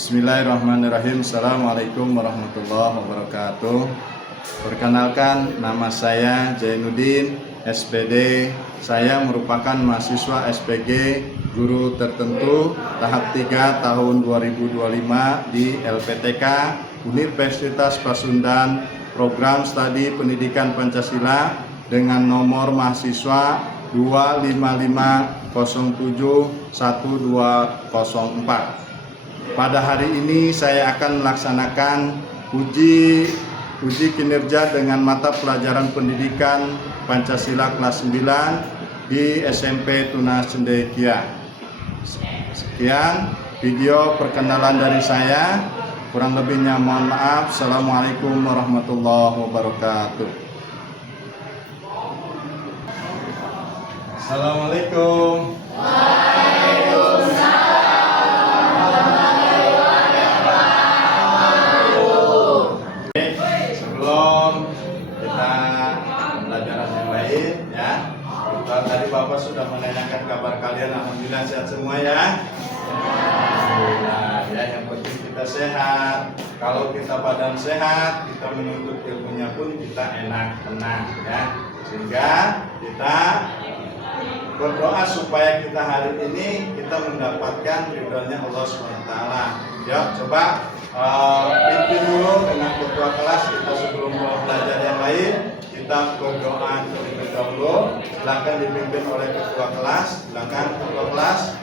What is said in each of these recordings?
Bismillahirrahmanirrahim. Assalamualaikum warahmatullahi wabarakatuh. Perkenalkan, nama saya Zainuddin, SPD. Saya merupakan mahasiswa SPG Guru Tertentu tahap 3 tahun 2025 di LPTK Universitas Pasundan, program studi pendidikan Pancasila dengan nomor mahasiswa 255071204. Pada hari ini saya akan melaksanakan uji kinerja dengan mata pelajaran pendidikan Pancasila kelas 9 di SMP Tunas Cendekia. Sekian video perkenalan dari saya. Kurang lebihnya mohon maaf. Assalamualaikum warahmatullahi wabarakatuh. Assalamualaikum. Tadi Bapak sudah menanyakan kabar kalian, alhamdulillah sehat semua ya. Alhamdulillah ya, yang penting kita sehat. Kalau kita badan sehat, kita menuntut ilmunya pun kita enak, tenang ya. Sehingga kita berdoa supaya kita hari ini kita mendapatkan ridhonya Allah SWT. Ya, coba pimpin dulu dengan ketua kelas kita sebelum belajar yang lain. Kita berdoa terlebih dahulu. Silakan dipimpin oleh ketua kelas. Silakan ketua kelas.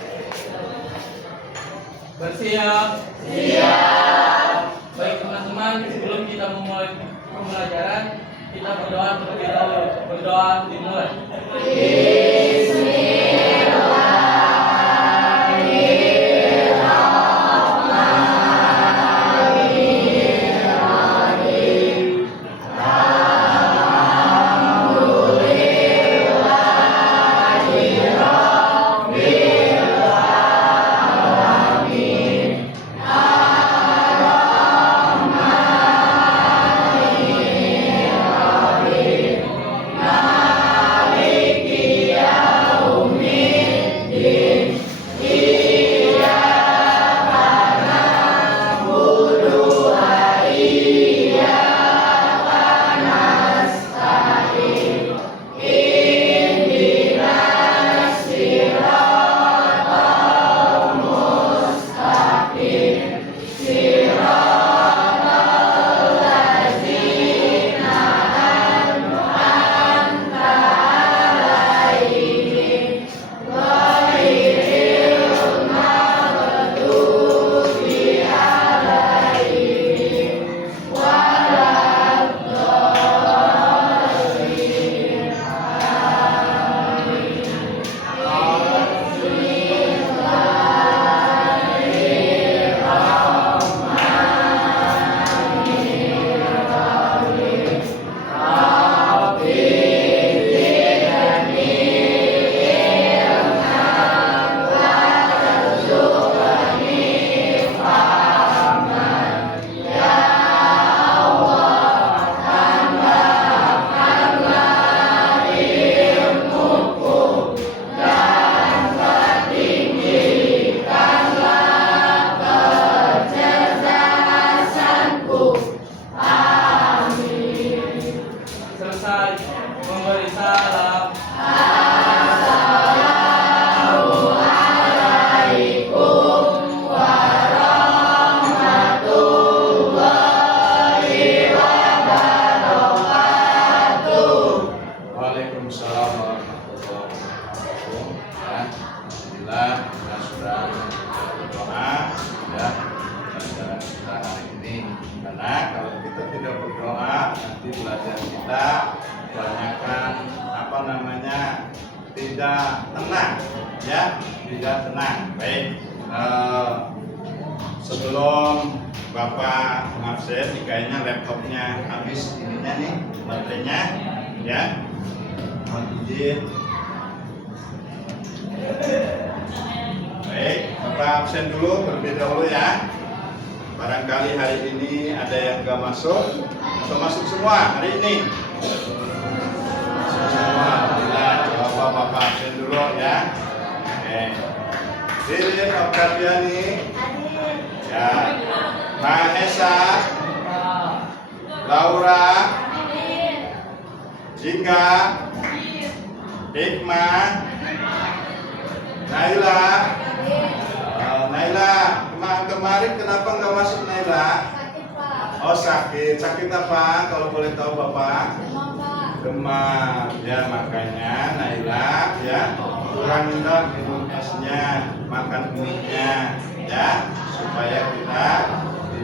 Bersiap. Siap. Baik teman-teman, sebelum kita memulai pembelajaran, kita berdoa terlebih dahulu. Berdoa dimulai. Selesai memberi salam. Assalamualaikum warahmatullahi wabarakatuh. Waalaikumsalam warahmatullahi wabarakatuh. Alhamdulillah kita sudah berdoa ya pelajaran kita hari ini. Karena kalau kita tidak berdoa, nanti belajar kita kebanyakan tidak tenang ya, tidak tenang. Baik, sebelum Bapak mengabsen, kayaknya laptopnya habis ininya nih, baterainya ya. Mohon izin. Baik, Bapak absen dulu terlebih dahulu ya. Barangkali hari ini ada yang nggak masuk atau masuk semua hari ini. Masuk semua, alhamdulillah. Coba Bapak absen dulu ya. Oke. Diri Oktaviani. Ya, Mahesa, Laura, Jika, Hikmah, Naila. Naila, kemarin kenapa nggak masuk Naila? Sakit, Pak. Oh sakit, sakit apa? Kalau boleh tahu Bapak? Demam, Pak. Demam, ya makanya Naila ya kurangin dong minum esnya, makan minumnya, ya supaya kita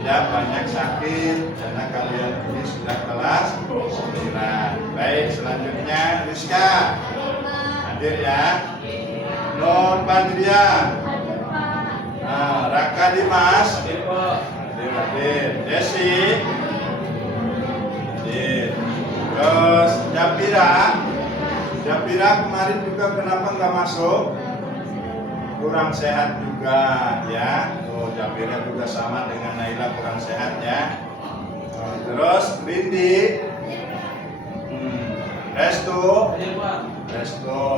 tidak banyak sakit karena kalian ini sudah kelas 9. Baik, selanjutnya Rizka hadir ya. Nur Badria, Raka Dimas, hadir. Desi, hadir. Terus Japira kemarin juga kenapa nggak masuk? Kurang sehat juga ya. Oh, Japira juga sama dengan Naila kurang sehat ya. Terus Rindi, Restu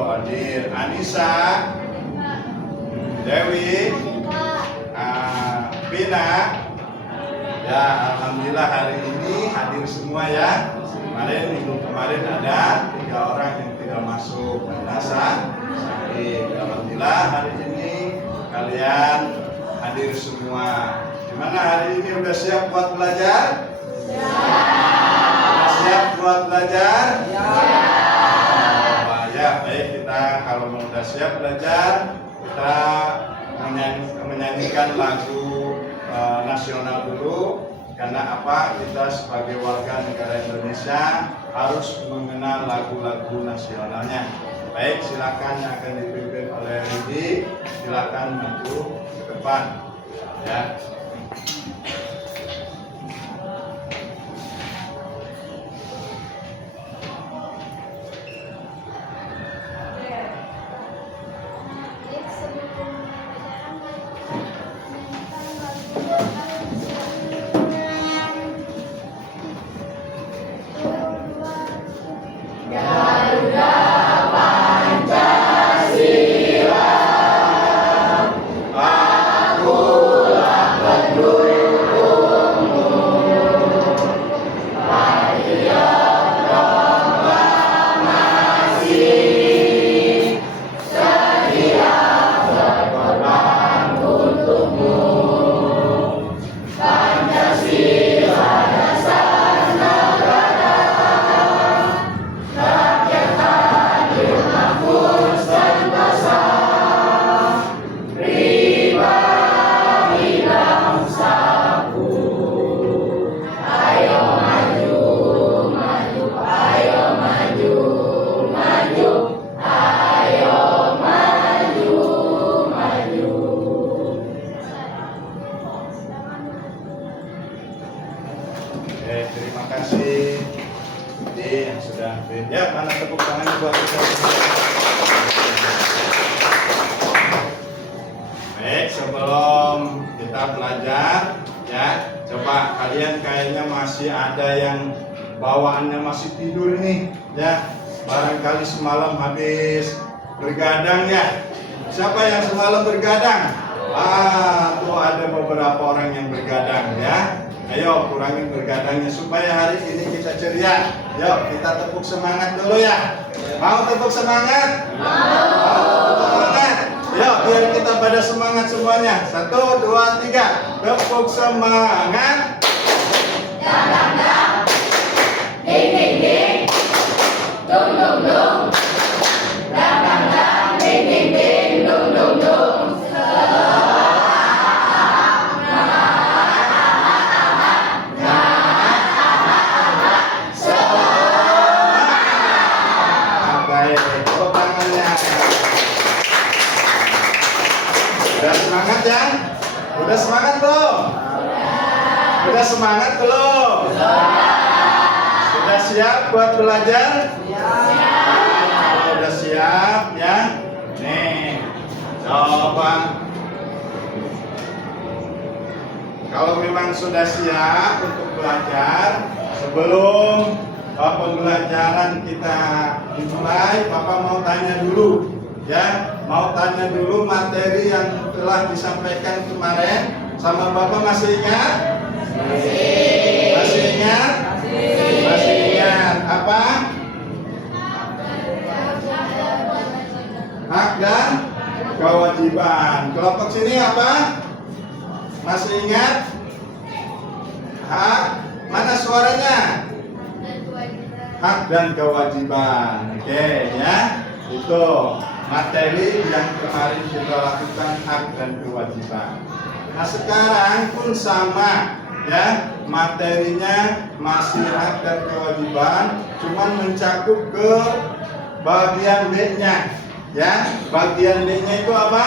hadir. Anissa, Dewi, Pina. Ya, alhamdulillah hari ini hadir semua ya. Minggu kemarin ada 3 orang yang tidak masuk karena sakit. Alhamdulillah hari ini kalian hadir semua. Gimana hari ini udah siap buat belajar? Udah siap buat belajar? Ya, baik, kita kalau udah siap belajar, kita menyanyikan lagu nasional dulu. Karena apa? Kita sebagai warga negara Indonesia harus mengenal lagu-lagu nasionalnya. Baik, silakan yang akan dipimpin oleh Ridi, silakan maju ke depan. Ya. Terima kasih yang sudah ya, mana tepuk tangannya buat kita. Baik, sebelum kita belajar ya, coba kalian kayaknya masih ada yang bawaannya masih tidur nih ya, barangkali semalam habis bergadang ya. Siapa yang semalam bergadang? Tuh ada beberapa orang yang bergadang ya. Ayo kurangin bergadangnya supaya hari ini kita ceria. Yuk kita tepuk semangat dulu ya. Mau tepuk semangat? Mau tepuk semangat? Yuk biar kita pada semangat semuanya. 1, 2, 3. Tepuk semangat. Dang dang dang. Ding ding ding. Dung dung dung. Dang dang dang. Ding ding ding. Dung dung dung. Udah semangat ya? Udah semangat belum? Udah semangat belum? Sudah siap buat belajar? Udah siap ya? Nih, coba. Kalau memang sudah siap untuk belajar, sebelum pembelajaran kita dimulai, Papa mau tanya dulu. Ya, mau tanya dulu materi yang telah disampaikan kemarin sama Bapak masih ingat? Masih ingat? Masih ingat apa? Hak dan kewajiban. Kelompok sini apa? Masih ingat? Hak, mana suaranya? Hak dan kewajiban. Oke ya. Itu materi yang kemarin kita lakukan, hak dan kewajiban. Nah sekarang pun sama ya, materinya masih hak dan kewajiban, cuman mencakup ke bagian B-nya ya. Bagian B-nya itu apa?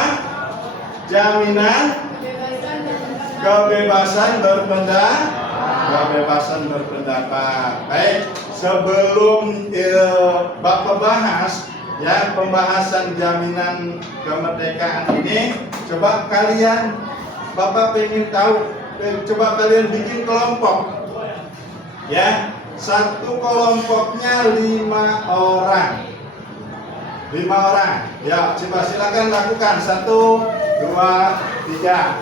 Jaminan kebebasan berpendapat. Baik, sebelum Bapak bahas ya pembahasan jaminan kemerdekaan ini, coba kalian, Bapak pengen tahu, coba kalian bikin kelompok ya. Satu kelompoknya 5 orang. 5 orang. Ya, coba silakan lakukan. 1, 2, 3.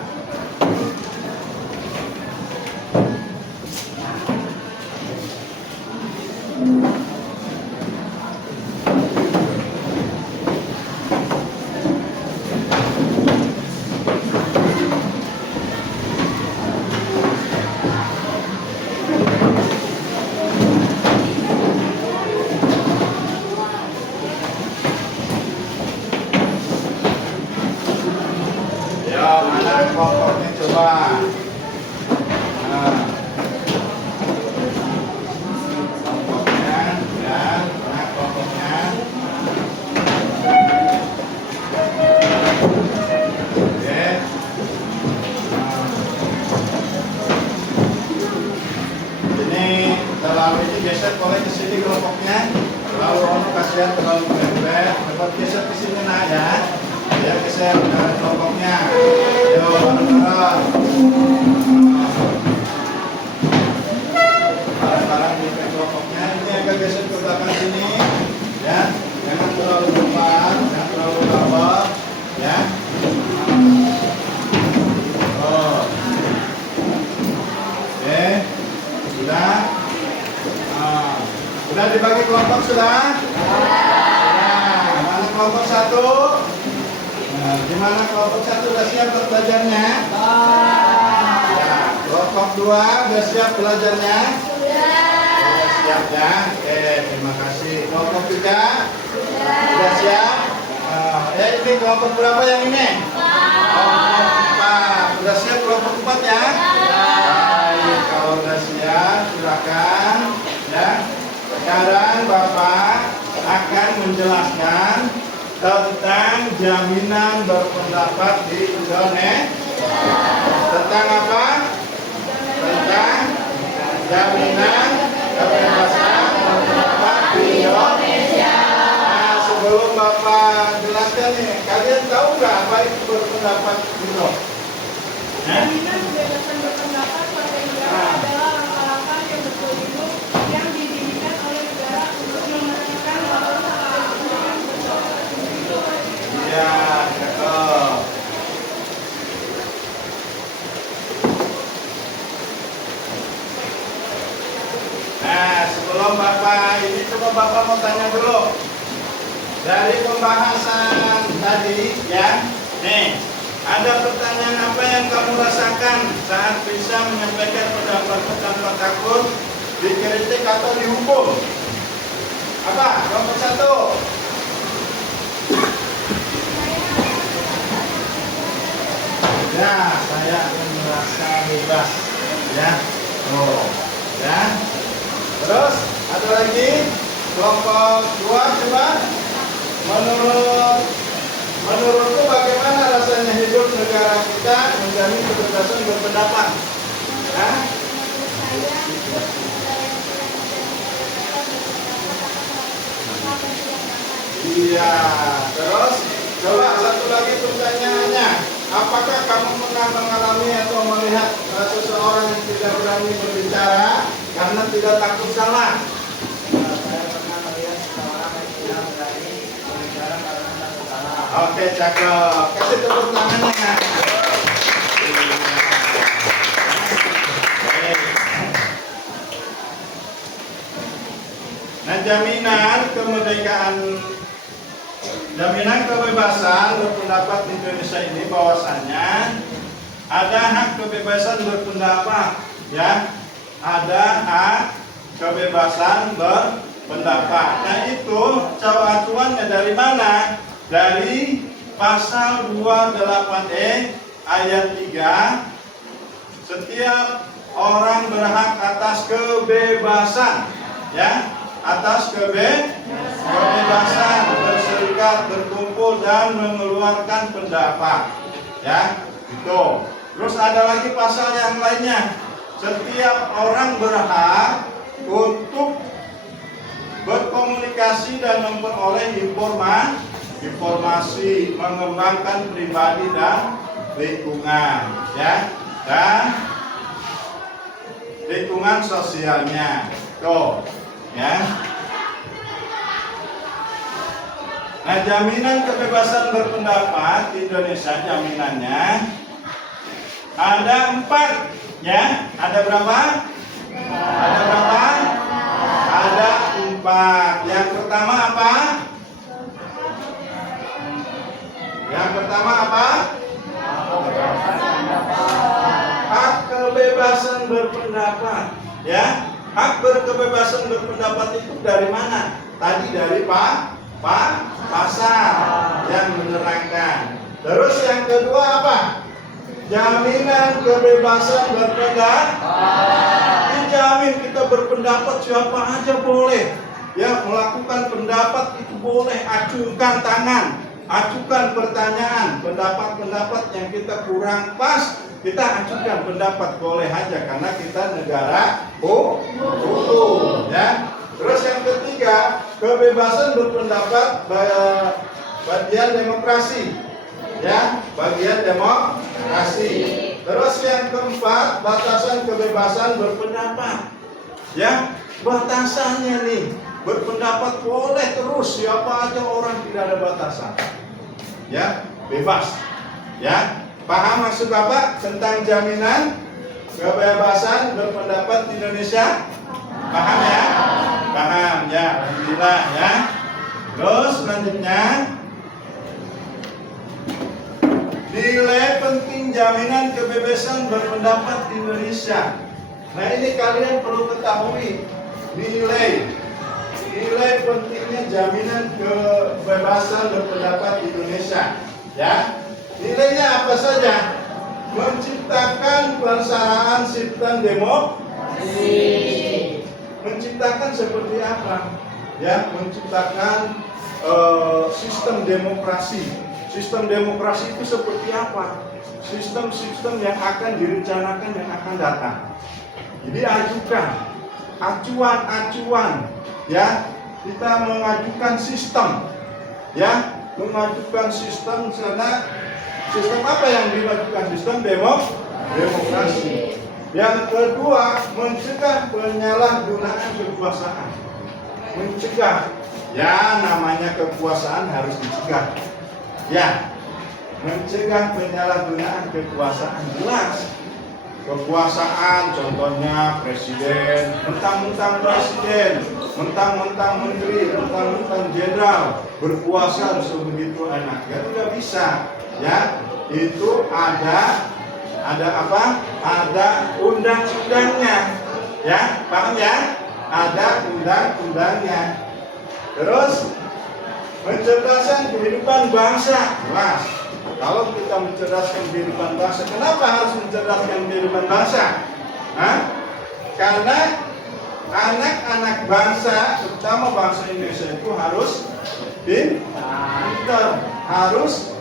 Ya, mana kelompoknya coba. Nah, kelompoknya, ya, mana kelompoknya? Oke. Ini terlalu ini geser, boleh ke sini kelompoknya. Lalu ono kasihan terlalu lebar, dapat geser ke sini nah ya. Ya geser kelompoknya. Yo bareng-bareng. Bareng-bareng di kelompoknya. Ini agak geser ke belakang sini. Ya, jangan terlalu depan, jangan terlalu bawah. Ya. Oh. Oke. Sudah. Sudah dibagi kelompok sudah? Sudah. Mana kelompok 1? Nah, gimana kelompok 1 udah siap untuk belajarnya? Ya, kelompok 2 udah siap belajarnya? Sudah siap ya? Oke, terima kasih. Kelompok 3? Sudah siap? Ya ini kelompok berapa yang ini? Kelompok 4. Sudah siap kelompok 4 ya? Baik, kalau udah siap silakan ya. Sekarang Bapak akan menjelaskan tentang jaminan berpendapat di Indonesia. Tentang apa? Tentang jaminan kebebasan berpendapat di Indonesia. Nah, sebelum Bapak jelaskan nih, kalian tahu nggak apa itu berpendapat itu? Jaminan kebebasan berpendapat partai negara adalah langkah-langkah yang berkelindu yang didirikan oleh negara untuk memastikan bahwa hak-hak berpendapat Ya, cakep. Nah, sebelum Bapak ini coba Bapak mau tanya dulu. Dari pembahasan tadi ya, nih ada pertanyaan apa yang kamu rasakan saat bisa menyampaikan pendapatmu tanpa takut dikritik atau dihukum? Apa? Nomor 1. Ya, saya akan merasa bebas ya. Oh, ya. Terus ada lagi kelompok 2 coba. Menurutku bagaimana rasanya hidup negara kita menjamin kebebasan berpendapat? Ya? Iya. Terus coba satu lagi pertanyaannya. Apakah kamu pernah mengalami atau melihat seseorang yang tidak berani berbicara karena tidak takut salah? Saya pernah melihat seseorang yang tidak berani berbicara karena takut salah. Oke, cakep. Kasih tepuk tangannya. Oke, jaminan kebebasan berpendapat di Indonesia ini bahwasannya ada hak kebebasan berpendapat, ya. Ada hak kebebasan berpendapat. Nah, itu acuannya dari mana? Dari pasal 28E ayat 3. Setiap orang berhak atas kebebasan, ya, atas kebebasan berserikat, berkumpul dan mengeluarkan pendapat, ya, itu. Terus ada lagi pasal yang lainnya. Setiap orang berhak untuk berkomunikasi dan memperoleh informasi, mengembangkan pribadi dan lingkungan, ya, dan lingkungan sosialnya, tuh, ya. Nah, jaminan kebebasan berpendapat di Indonesia, jaminannya ada 4, ya. Ada berapa? Ada berapa? Ada 4. Yang pertama apa? Yang pertama apa? Hak kebebasan berpendapat, ya. Hak berkebebasan berpendapat itu dari mana? Tadi dari pasal yang menerangkan. Terus yang kedua apa? Jaminan kebebasan berpendapat. Dijamin kita berpendapat, siapa aja boleh, ya, melakukan pendapat itu boleh. Ajukan tangan, ajukan pertanyaan, pendapat-pendapat yang kita kurang pas, kita ajukan pendapat, boleh aja, karena kita negara hukum, ya. Terus yang ketiga, kebebasan berpendapat bagian demokrasi, ya, bagian demokrasi. Terus yang keempat, batasan kebebasan berpendapat, ya, batasannya nih, berpendapat boleh terus, siapa aja, orang, tidak ada batasan, ya, bebas, ya. Paham maksud Bapak tentang jaminan kebebasan berpendapat di Indonesia? Paham, ya? Paham, ya, alhamdulillah, ya. Terus selanjutnya, nilai penting jaminan kebebasan berpendapat di Indonesia. Nah, ini kalian perlu ketahui nilai pentingnya jaminan kebebasan berpendapat di Indonesia, ya. Nilainya apa saja? Menciptakan persaraan sistem demokrasi. Menciptakan seperti apa? Ya, menciptakan sistem demokrasi. Sistem demokrasi itu seperti apa? Sistem-sistem yang akan direncanakan, yang akan datang. Jadi ajukan acuan-acuan, ya. Kita mengajukan sistem, ya, mengajukan sistem. Karena sistem apa yang dimajukan? Sistem demokrasi. Yang kedua, mencegah penyalahgunaan kekuasaan. Mencegah, ya, namanya kekuasaan harus dicegah, ya. Mencegah penyalahgunaan kekuasaan, jelas. Kekuasaan, contohnya presiden, mentang-mentang presiden, mentang-mentang menteri, mentang-mentang jenderal, berkuasa sebegitu enaknya, itu nggak bisa, ya. Itu ada apa? Ada undang-undangnya, ya, paham, ya? Ada undang-undangnya. Terus mencerdaskan kehidupan bangsa, jelas. Kalau kita mencerdaskan kehidupan bangsa, kenapa harus mencerdaskan kehidupan bangsa? Karena anak-anak bangsa, terutama bangsa Indonesia itu harus pintar, harus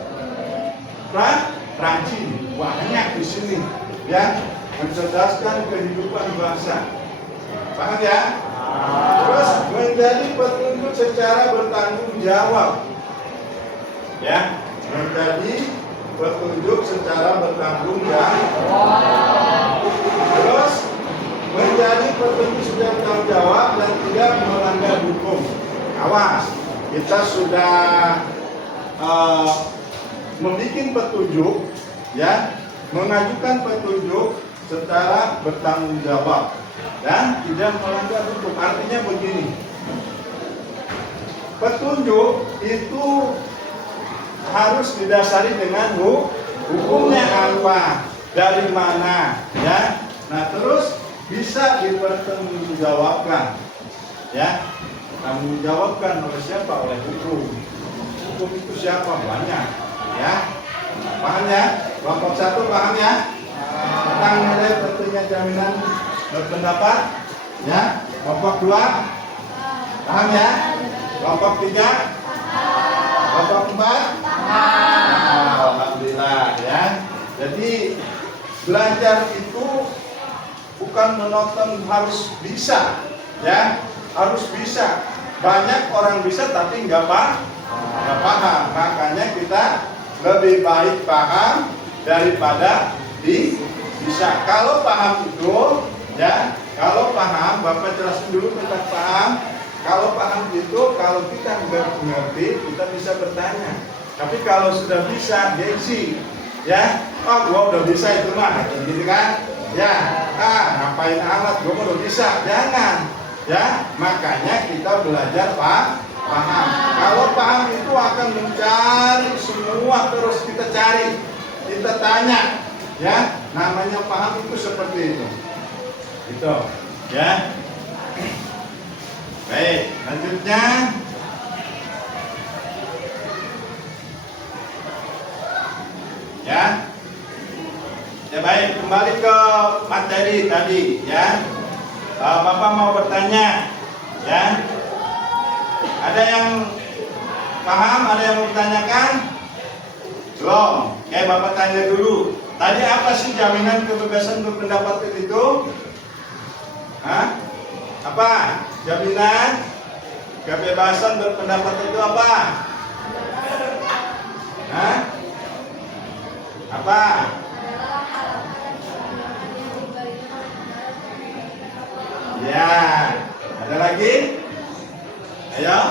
rajin, banyak di sini, ya, mencerdaskan kehidupan bangsa. Paham, ya? Terus menjadi petunjuk secara bertanggung jawab, ya, menjadi petunjuk secara bertanggung jawab. Terus menjadi petunjuk secara bertanggung jawab dan tidak melanggar hukum. Awas, kita sudah membuat petunjuk, ya, mengajukan petunjuk secara bertanggung jawab dan tidak melanggar hukum. Artinya begini, petunjuk itu harus didasari dengan hukumnya apa, dari mana, ya. Nah, terus bisa dipertanggungjawabkan, ya. Tanggung jawabkan oleh siapa? Oleh hukum. Hukum itu siapa? Banyak, ya. Paham ya? Kelompok 1 paham ya? Tentang nilai pentingnya jaminan berpendapat, ya. Kelompok 2 paham ya? Kelompok 3, kelompok 4, alhamdulillah, ya. Jadi belajar itu bukan menonton, harus bisa, ya. Harus bisa. Banyak orang bisa tapi nggak paham. Makanya kita lebih baik paham daripada bisa. Kalau paham itu, ya, kalau paham, Bapak jelasin dulu tentang paham. Kalau paham itu, kalau kita nggak ngerti, kita bisa bertanya. Tapi kalau sudah bisa, gengsi, ya. Oh, gua udah bisa itu mah, gitu kan? Ya, ngapain amat? Gua udah bisa, jangan. Ya, makanya kita belajar paham. Kalau paham itu akan mencari semua, terus kita cari, kita tanya, ya. Namanya paham itu seperti itu, gitu, ya. Baik, lanjutnya. Ya. Ya baik, kembali ke materi tadi, ya. Bapak mau bertanya, ya. Ada yang paham? Ada yang mau bertanyakan? Belum. Oke, Bapak tanya dulu. Tadi apa sih jaminan kebebasan berpendapat itu? Hah? Apa? Jaminan kebebasan berpendapat itu apa? Hah? Apa? Ya, ada lagi? Ayo,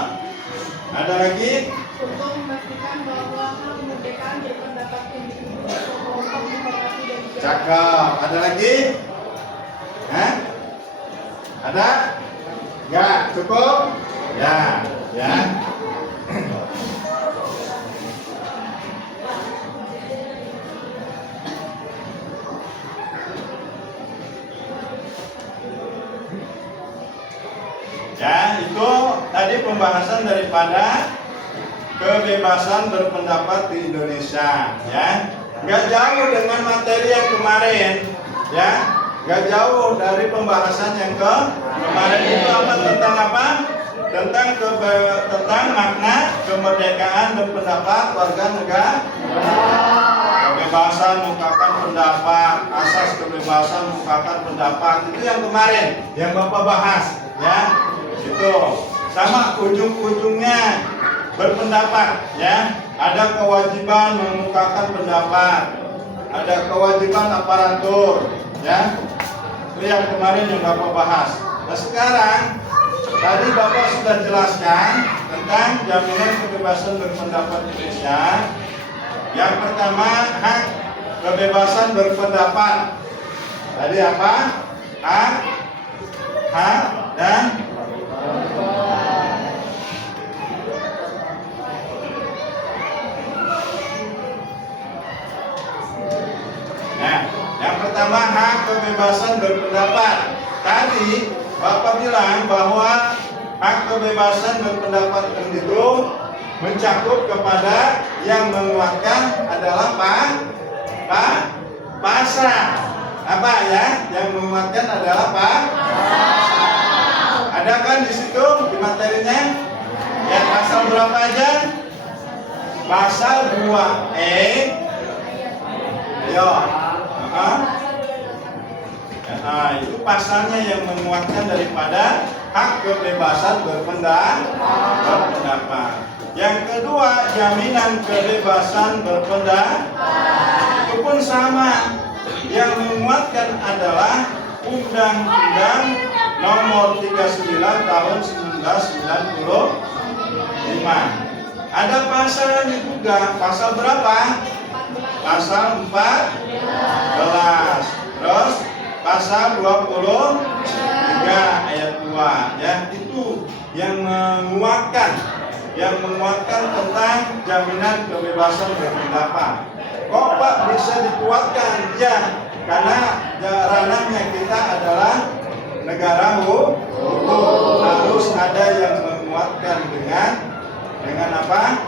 ada lagi? Untuk memastikan bahwa hak kemerdekaan berpendapat individu atau kelompok dihormati dan dijaga. Cakep. Ada lagi? Hah? Ada? Enggak, cukup? Ya, ya. Ya, itu tadi pembahasan daripada kebebasan berpendapat di Indonesia, ya. Nggak jauh dengan materi yang kemarin, ya. Nggak jauh dari pembahasan yang kemarin itu apa, tentang apa? Tentang makna kemerdekaan berpendapat warga negara. Kebebasan mengungkapkan pendapat, asas kebebasan mengungkapkan pendapat, itu yang kemarin yang Bapak bahas, ya. Itu sama ujung-ujungnya berpendapat, ya. Ada kewajiban mengungkapkan pendapat, ada kewajiban aparatur, ya. Itu yang kemarin yang Bapak bahas. Nah, sekarang tadi Bapak sudah jelaskan tentang jaminan kebebasan berpendapat di Indonesia. Yang pertama, hak kebebasan berpendapat. Tadi apa? Hak dan nah, yang pertama hak kebebasan berpendapat. Tadi Bapak bilang bahwa hak kebebasan berpendapat itu mencakup kepada yang menguatkan adalah pasal. Apa ya? Yang menguatkan adalah ada kan di situ di materinya? Ya, pasal berapa aja? Pasal 2E. Ayo. Itu pasalnya yang menguatkan daripada hak kebebasan berpendapat. Yang kedua, jaminan kebebasan berpendapat itu pun sama. Yang menguatkan adalah Undang-Undang Nomor 39 Tahun 1995. Ada pasalnya juga. Pasal berapa? Pasal 14. Terus pasal 23 ayat 2, ya. Itu yang menguatkan yang menguatkan tentang jaminan kebebasan berpendapat. Kok Pak bisa dikuatkan? Ya, karena ranahnya kita adalah negara hukum. Harus ada yang menguatkan dengan apa?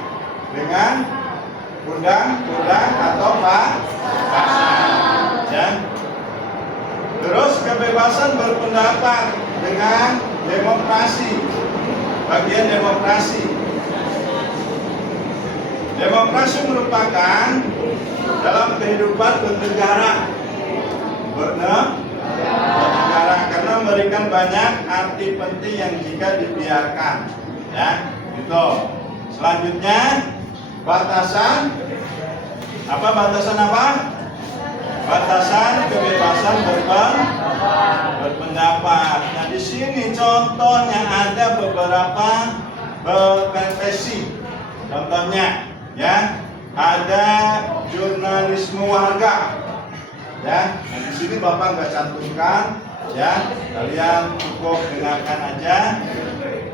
Dengan undang-undang atau pasal. Ya. Terus kebebasan berpendapat dengan demokrasi. Bagian demokrasi. Demokrasi merupakan dalam kehidupan bernegara karena memberikan banyak arti penting yang jika dibiarkan, ya, gitu. Selanjutnya batasan apa? Batasan kebebasan berpendapat. Nah, di sini contohnya ada beberapa profesi. Contohnya, ya, ada jurnalisme warga. Ya, nah di sini Bapak nggak cantumkan, ya, kalian cukup dengarkan aja.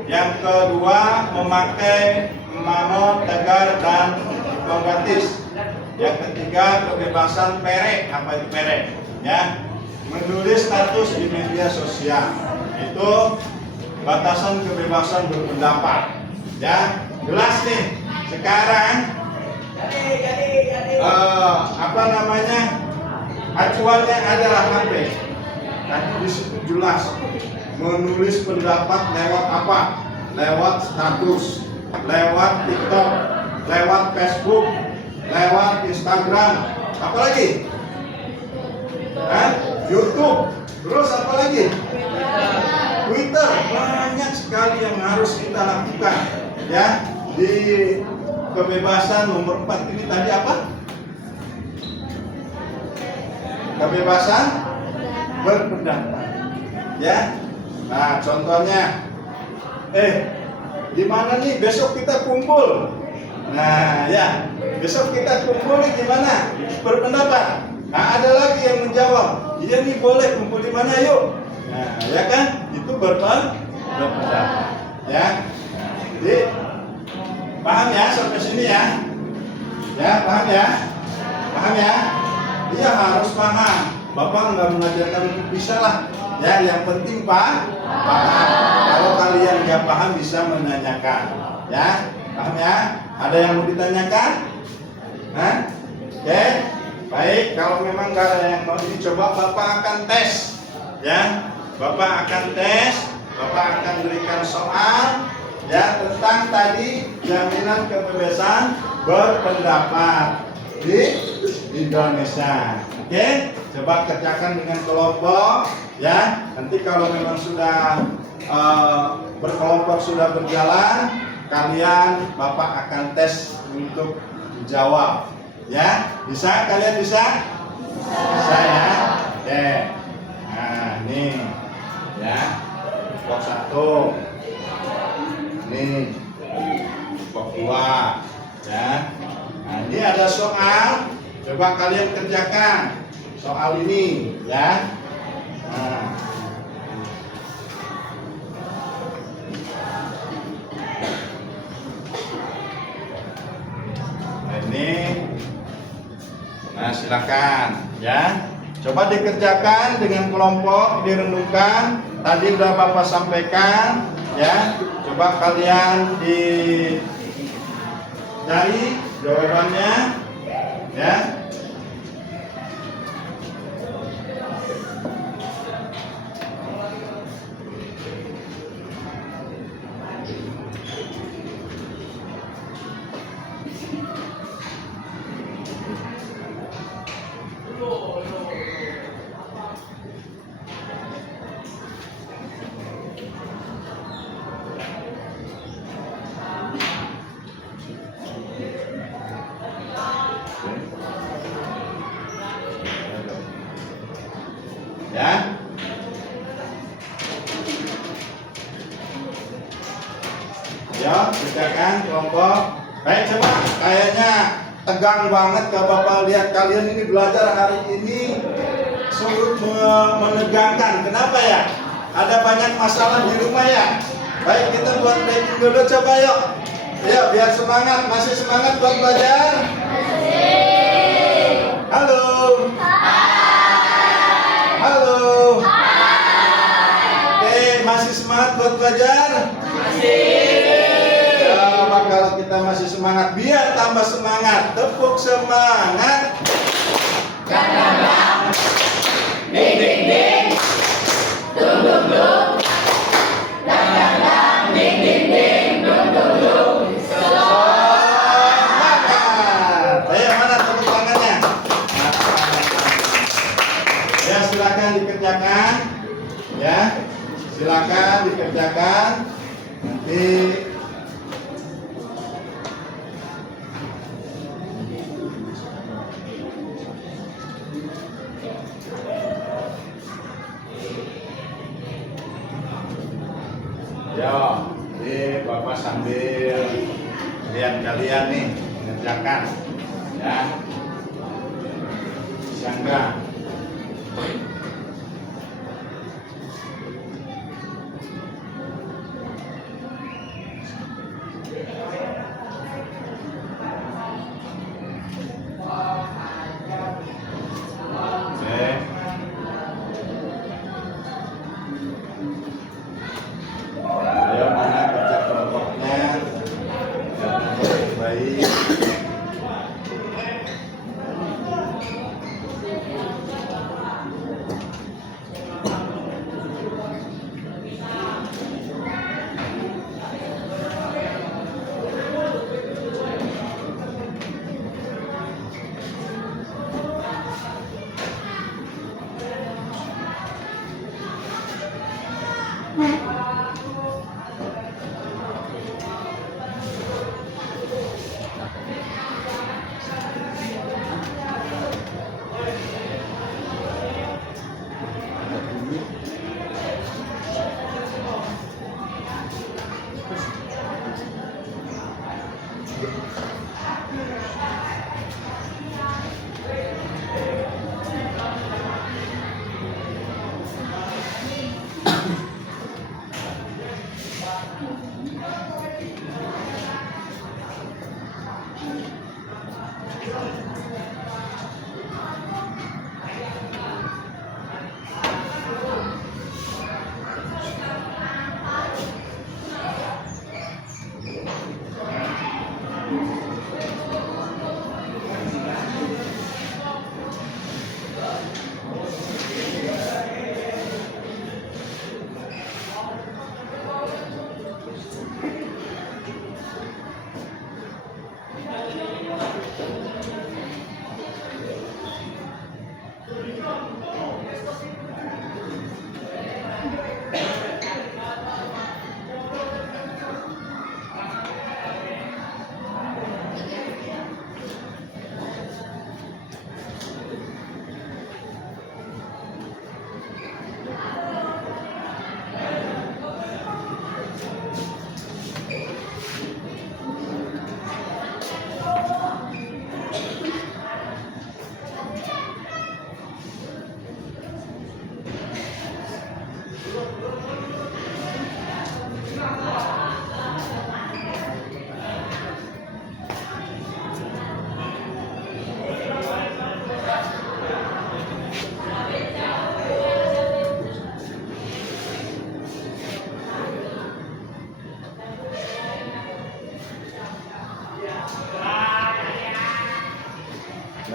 Yang kedua, memakai manot, tegar, dan diplomatis. Yang ketiga, kebebasan perek. Apa itu perek? Ya, menulis status di media sosial. Itu batasan kebebasan berpendapat. Ya, jelas nih. Sekarang acuannya adalah HP. Tadi di situ jelas menulis pendapat lewat apa? Lewat status, lewat TikTok, lewat Facebook, lewat Instagram, apa lagi? YouTube. Terus apa lagi? Twitter. Banyak sekali yang harus kita lakukan. Ya, di kebebasan nomor 4 ini tadi apa? Kebebasan berpendapat. Ya. Nah, contohnya di mana nih besok kita kumpul? Nah, ya. Besok kita kumpul nih gimana? Berpendapat. Nah, ada lagi yang menjawab, "Iya nih boleh kumpul di mana yuk?" Nah, ya kan? Itu berpendapat. Ya. Jadi paham ya sampai sini ya? Ya, paham ya? Paham ya? Iya, harus paham. Bapak nggak mengajarkan untuk bisa lah. Ya, yang penting paham. Kalau kalian nggak paham bisa menanyakan. Ya, paham ya? Ada yang mau ditanyakan? Nah, oke. Baik, kalau memang nggak ada yang mau dicoba, Bapak akan tes. Ya, Bapak akan tes. Bapak akan berikan soal. Ya, tentang tadi jaminan kebebasan berpendapat di Indonesia. Oke, coba kerjakan dengan kelompok. Ya, nanti kalau memang sudah berkelompok sudah berjalan, Bapak akan tes untuk menjawab. Ya, bisa? Kalian bisa? Bisa ya. Oke. Nah, nih, ya, kelompok 1. Nih, kelompok 2. Ya. Nah, ini ada soal. Coba kalian kerjakan soal ini, ya. Nah. Ini. Nah, silakan, ya. Coba dikerjakan dengan kelompok, direnungkan. Tadi udah Bapak sampaikan, ya. Coba kalian cari jawabannya, ya. Ya. Ya, kerjakan kelompok. Baik, coba kayaknya tegang banget kalau Bapak lihat kalian ini belajar hari ini sungguh menegangkan. Kenapa ya? Ada banyak masalah di rumah ya. Baik, kita buat breaking dulu, coba yuk. Ya, biar semangat. Masih semangat buat belajar? Halo. Halo. Oke, masih semangat buat belajar? Coba kalau kita masih semangat, biar tambah semangat. Tepuk semangat. Ding ding ding, dung dung dung, dang dang dang, ding ding ding, dung dung dung. Semangat. Ayo, mana tepuk tangannya? Ya, silakan dikerjakan. Ya, silakan dikerjakan. Nanti yo, ini Bapak sambil lihat kalian nih mengerjakan, ya. Bisa enggak? Oke. Ayo, mana kerja kelompoknya? Yang baik.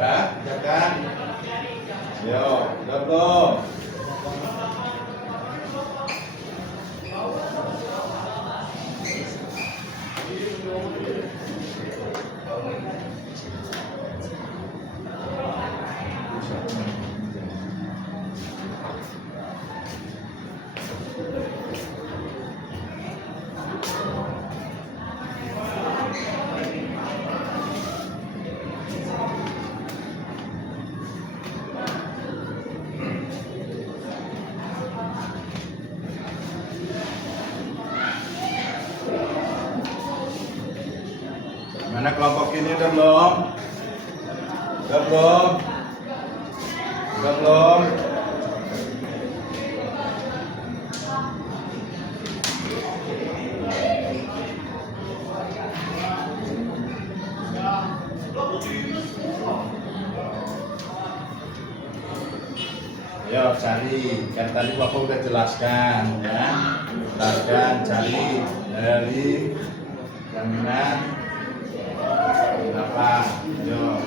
Ya, kerjakan. Yo, udah belum? Mana kelompok ini udah belum? Udah belum? Udah belum? cari. Kan tadi Bapak udah jelaskan ya. Jelaskan cari dari jaminan berapa? Yo.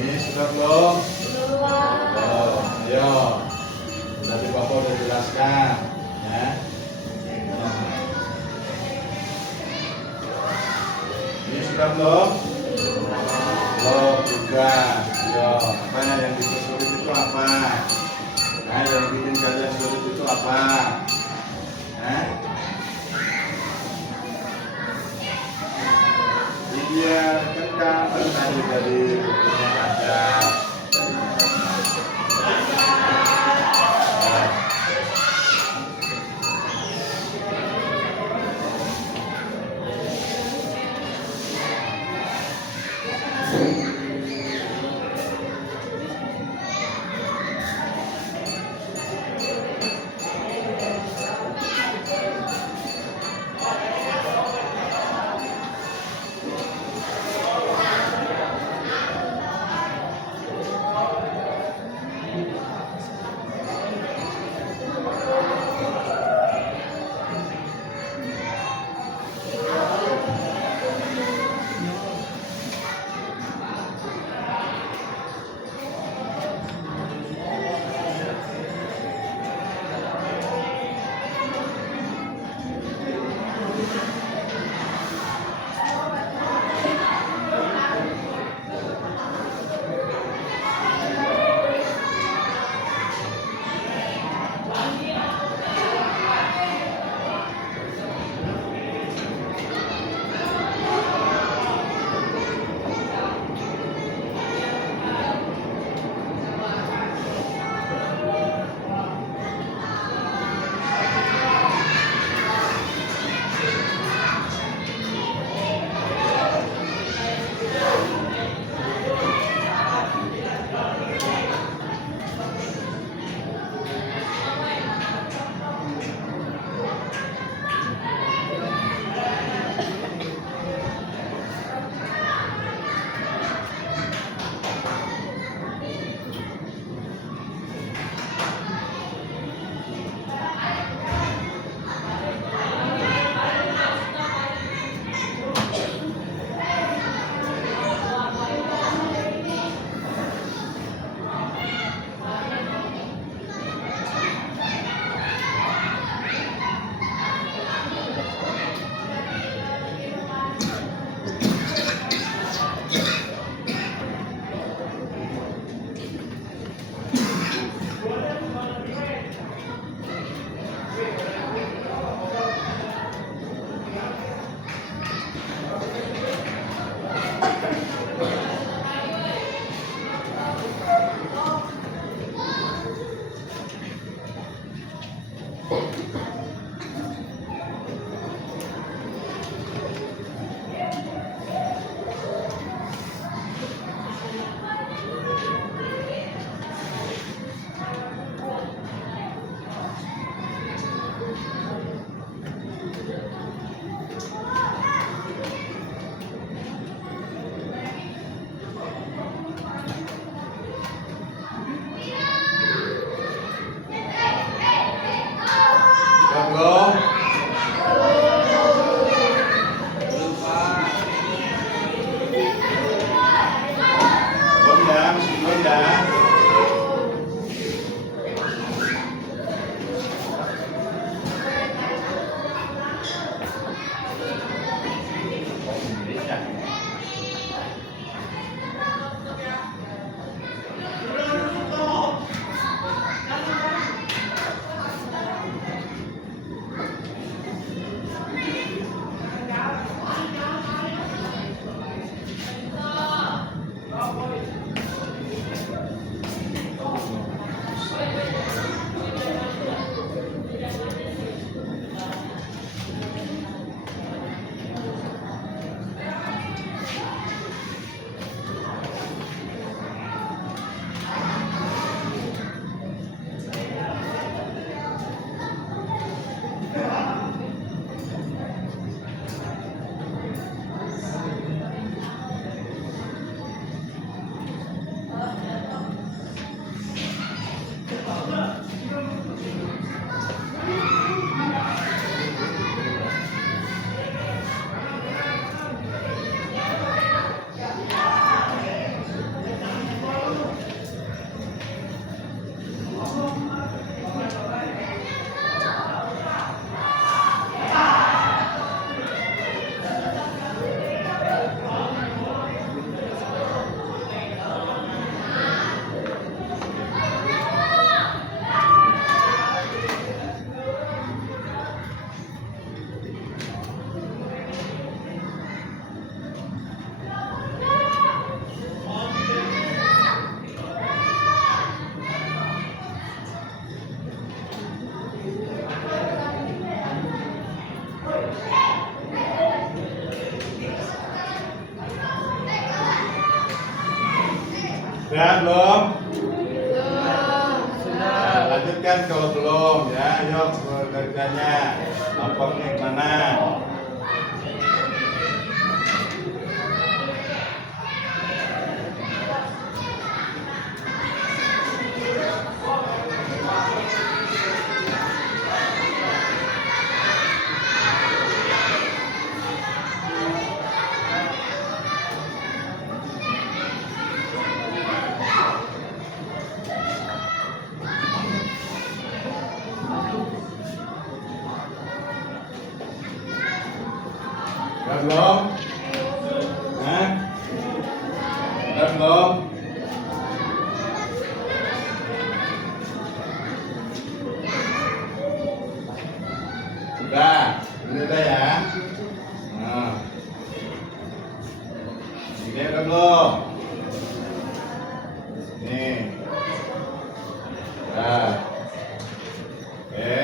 Ini sudah belum? Belum. Ayo. Tadi Bapak udah jelaskan, ya. Ini sudah belum? Belum juga. Ayo. Apanya yang bikin sulit itu apa? Nah, yang bikin kalian sulit itu apa? Nah. Iya, kan tadi dari bukunya ada. Sudah belum? Sudah. Nah, lanjutkan kalau belum ya. Ayo kerjanya. Kelompoknya mana? Sudah belum? Hah? Sudah belum? Sudah, ini udah ya. Nah, ini udah belum? Nih, nah, oke.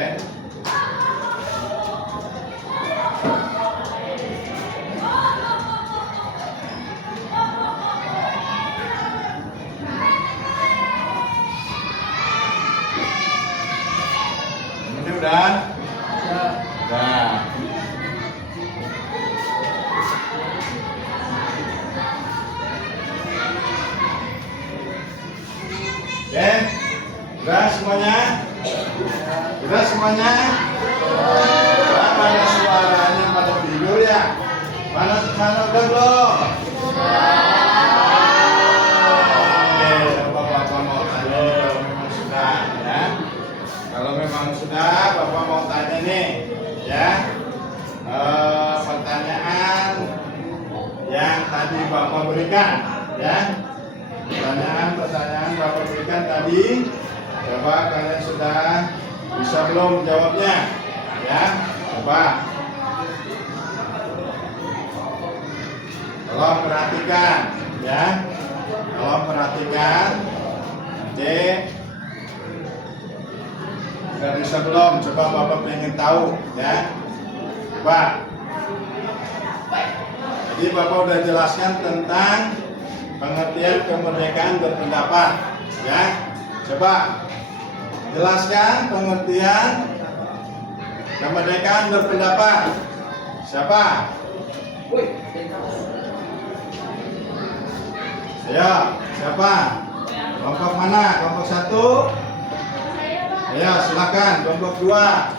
Ini udah? Sudah. Udah. Oke, udah semuanya? Udah semuanya? Udah, mana suaranya pada tidur ya? Mana udah belum? Oke, Bapak mau tanya nih kalau memang sudah ya. Kalau memang sudah, Bapak mau tanya nih ya. Pertanyaan yang tadi Bapak berikan ya. Pertanyaan Bapak berikan tadi, coba kalian sudah bisa belum jawabnya? Ya, coba. Tolong perhatikan, ya. Tolong perhatikan. Oke. Sudah bisa belum? Coba Bapak pengen tahu, ya. Coba. Jadi Bapak udah jelaskan tentang pengertian kemerdekaan berpendapat, ya. Coba jelaskan pengertian kemerdekaan berpendapat. Siapa? Ayo, siapa? Kelompok mana? Kelompok 1? Ayo, silakan. Kelompok 2.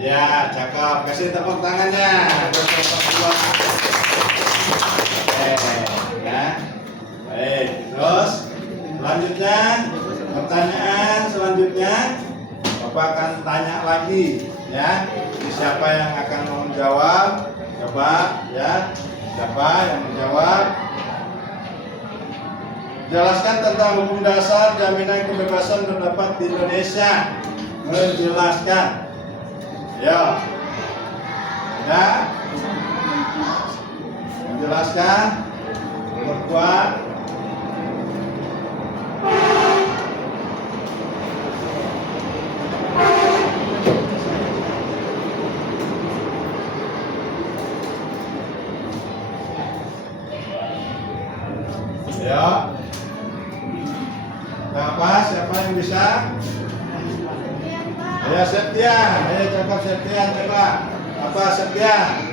Ya, cakep. Kasih tepuk tangannya. Ya. Baik. Terus selanjutnya, pertanyaan selanjutnya, Bapak akan tanya lagi, ya. Jadi siapa yang akan menjawab? Coba, ya. Siapa yang menjawab? Jelaskan tentang hukum dasar jaminan kebebasan berpendapat di Indonesia. Menjelaskan. Ya. Ya. Menjelaskan. Berkuat. Ya. Apa? Siapa yang bisa? Ayo Septian, ayo cakap Septian, coba. Apa Septian?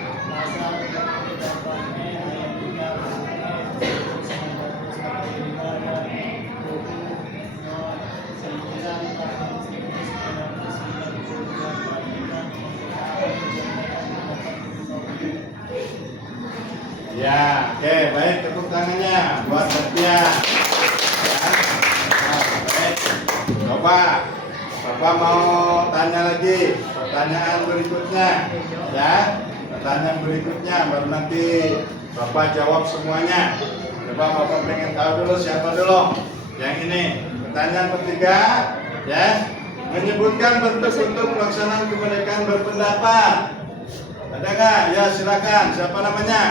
Ya, oke, baik, tepuk tangannya buat Septian. Ya. Nah, baik. Coba. Bapak mau tanya lagi pertanyaan berikutnya, ya. Pertanyaan berikutnya baru nanti Bapak jawab semuanya. Coba Bapak pengen tahu dulu siapa dulu. Yang ini pertanyaan ketiga, ya. Menyebutkan bentuk-bentuk pelaksanaan kemerdekaan berpendapat. Ada nggak? Ya silakan. Siapa namanya?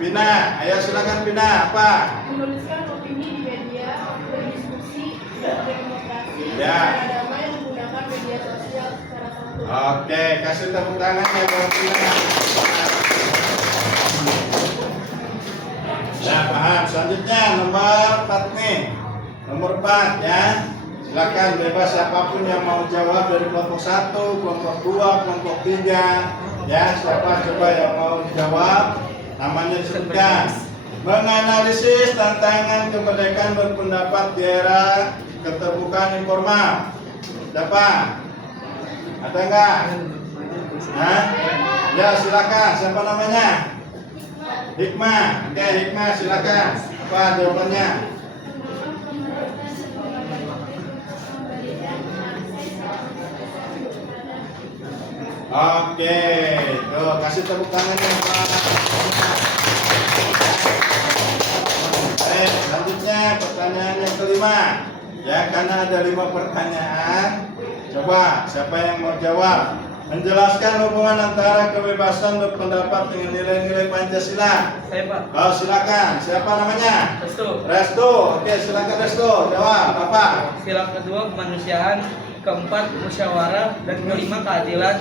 Pina. Ayo silakan Pina. Apa? Menuliskan opini di media, berdiskusi, berdemokrasi, Ya. secara damai menggunakan media sosial secara tertutup. Oke, kasih tepuk tangannya buat kita. Ya, paham. Selanjutnya nomor 4 nih. Nomor 4 ya. Silakan bebas siapapun yang mau jawab dari kelompok 1, kelompok 2, kelompok 3. Ya, siapa coba yang mau jawab? Namanya disebutkan. Menganalisis tantangan kemerdekaan berpendapat di era keterbukaan informal. Siapa? Ada enggak? Hah? Ya, silakan. Siapa namanya? Hikmah. Oke, Hikmah silakan. Apa jawabannya? Oke, tuh kasih tepuk tangannya Pak. Selanjutnya pertanyaan yang kelima. Ya, karena ada 5 pertanyaan. Coba siapa yang mau jawab? Menjelaskan hubungan antara kebebasan berpendapat dengan nilai-nilai Pancasila. Saya Pak. Oh, silakan. Siapa namanya? Restu. Restu. Oke, silakan Restu. Jawab apa? Sila kedua kemanusiaan, keempat musyawarah, dan kelima keadilan.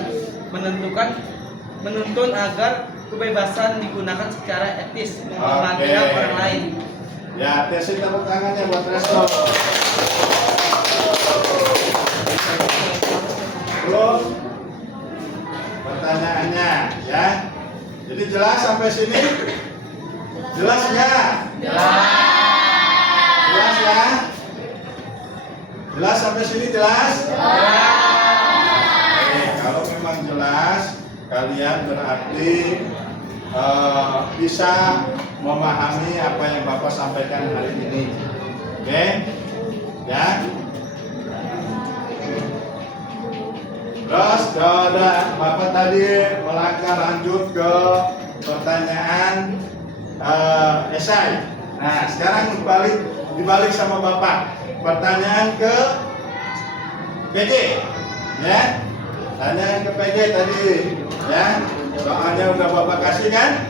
Menuntun agar kebebasan digunakan secara etis, menghormati hak orang lain. Ya, kasih tepuk tangannya buat Resto. Belum? Pertanyaannya, ya. Jadi jelas sampai sini? Jelas nggak? Jelas ya? Jelas sampai sini jelas? Kalau memang jelas, kalian berarti bisa memahami apa yang Bapak sampaikan hari ini. Oke? Ya. Terus Bapak tadi melangkah lanjut ke pertanyaan esai. Nah, sekarang dibalik sama Bapak. Pertanyaan ke PJ, ya. Tanya ke PJ tadi, ya. Soalnya udah Bapak kasih kan?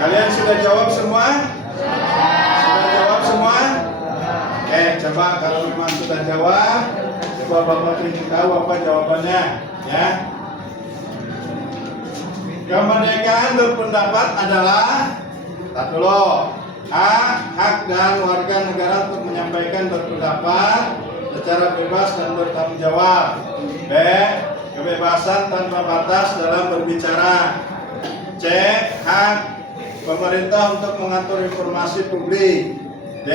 Kalian sudah jawab semua? Sudah jawab semua? Coba kalau memang sudah jawab, coba Bapak beritahu apa jawabannya, ya. Kemerdekaan berpendapat adalah satu loh. A. Hak dan warga negara untuk menyampaikan berpendapat secara bebas dan bertanggung jawab. B. Kebebasan tanpa batas dalam berbicara. C. Hak pemerintah untuk mengatur informasi publik. D.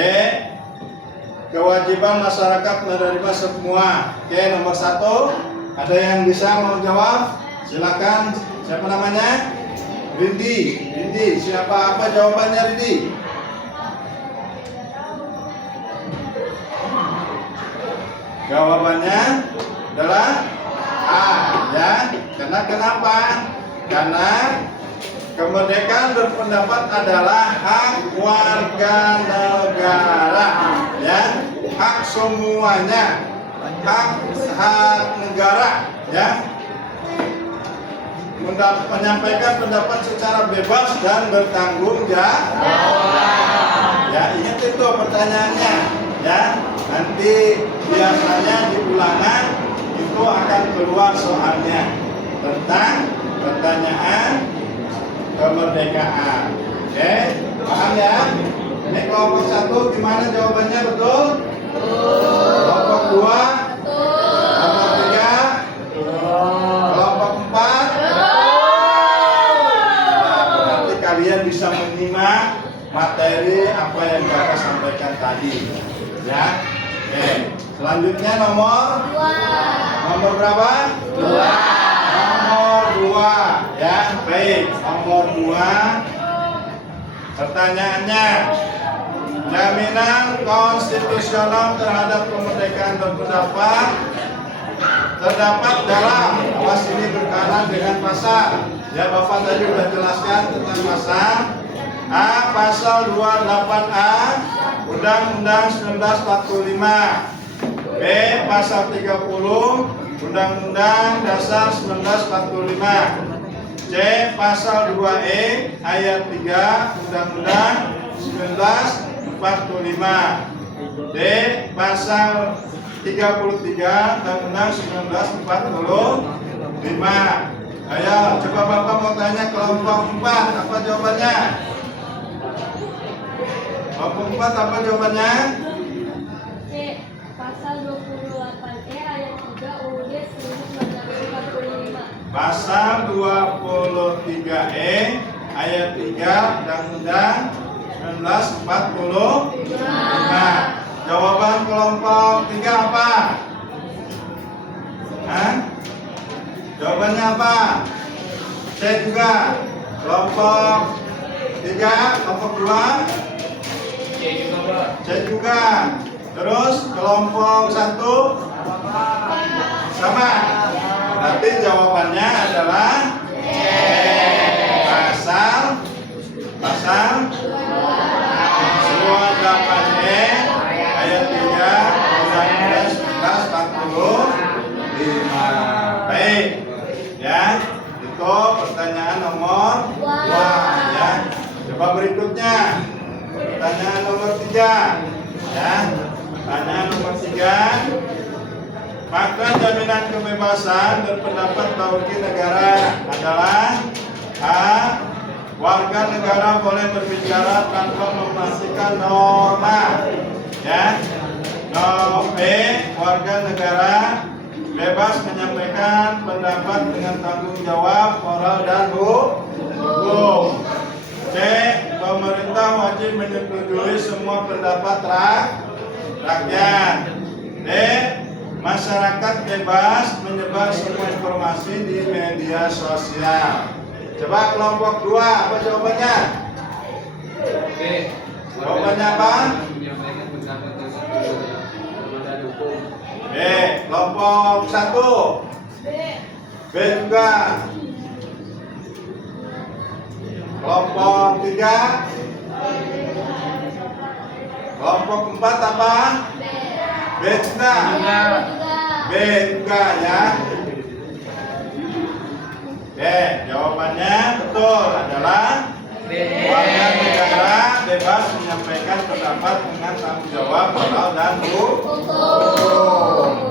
Kewajiban masyarakat menerima semua. Oke, nomor 1. Ada yang bisa mau jawab? Silakan. Siapa namanya? Rindi. Siapa apa jawabannya Rindi? Jawabannya adalah A, ya. Karena kenapa? Karena kemerdekaan berpendapat adalah hak warga negara, ya. Hak semuanya, hak negara, ya. Menyampaikan pendapat secara bebas dan bertanggung jawab. Ya, ingat itu pertanyaannya, ya. Nanti biasanya di ulangan itu akan keluar soalnya tentang pertanyaan kemerdekaan. Oke, paham ya? Ini kelompok 1 gimana jawabannya, betul? Kelompok 2? Kelompok 3? Kelompok 4? Nah, berarti kalian bisa menyimak materi apa yang Bapak sampaikan tadi, ya. Oke, selanjutnya nomor 2. Nomor berapa? 2. Nomor 2, ya. Baik, nomor 2. Pertanyaannya, jaminan konstitusional terhadap kemerdekaan berpendapat terdapat dalam, awas ini berkaitan dengan pasal. Ya, Bapak tadi sudah jelaskan tentang pasal. A. Pasal 28A Undang-Undang 1945. B. Pasal 30 Undang-Undang Dasar 1945. C. Pasal 2E ayat 3 Undang-Undang 1945. D. Pasal 33 Undang-Undang 1945. 5. Ayo, coba Bapak mau tanya kelompok 4, apa jawabannya? Kelompok 4 apa jawabannya? C. Pasal 28E ayat 3 UUD 1945. Pasal 23E ayat 3 Undang-Undang 1945. Jawaban kelompok 3 apa? Hah? Jawabannya apa? C juga. Kelompok 3, kelompok 2 C juga, Pak. C juga. Terus kelompok 1 sama. Berarti jawabannya adalah pasal 28E ayat 3 Undang-Undang 1945. Baik. Ya, itu pertanyaan nomor 2 ya. Coba berikutnya. Pertanyaan nomor 3 ya. Pertanyaan nomor 3. Maka jaminan kebebasan berpendapat bagi negara adalah A. Warga negara boleh berbicara tanpa memasukkan norma ya. B. Warga negara bebas menyampaikan pendapat dengan tanggung jawab moral dan hukum. C. Pemerintah wajib menyetujui semua pendapat rakyat. D. Masyarakat bebas menyebar semua informasi di media sosial. Coba kelompok 2 apa jawabannya? B. Jawabannya apa? Menyampaikan pendapat dengan norma dan hukum. B. Kelompok 1 B juga. Kelompok 3 kelompok 4 apa? B juga. B juga ya. B. Jawabannya betul adalah B. warga negara bebas menyampaikan pendapat dengan tanggung jawab moral dan hukum.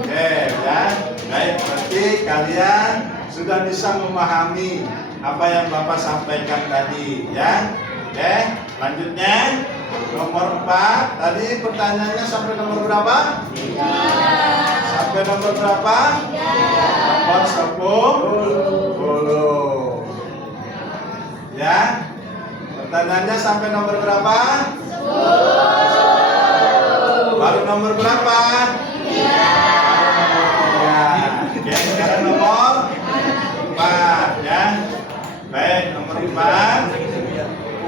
Oke ya. Baik, berarti kalian sudah bisa memahami apa yang Bapak sampaikan tadi ya. Oke, lanjutnya nomor 4. Tadi pertanyaannya sampai nomor berapa? 3. Sampai nomor berapa? 3. Nomor 10. Ya. Pertanyaannya sampai nomor berapa? 10. Baru nomor berapa? 3. Oke, sekarang nomor 4 ya. Baik, nomor 4.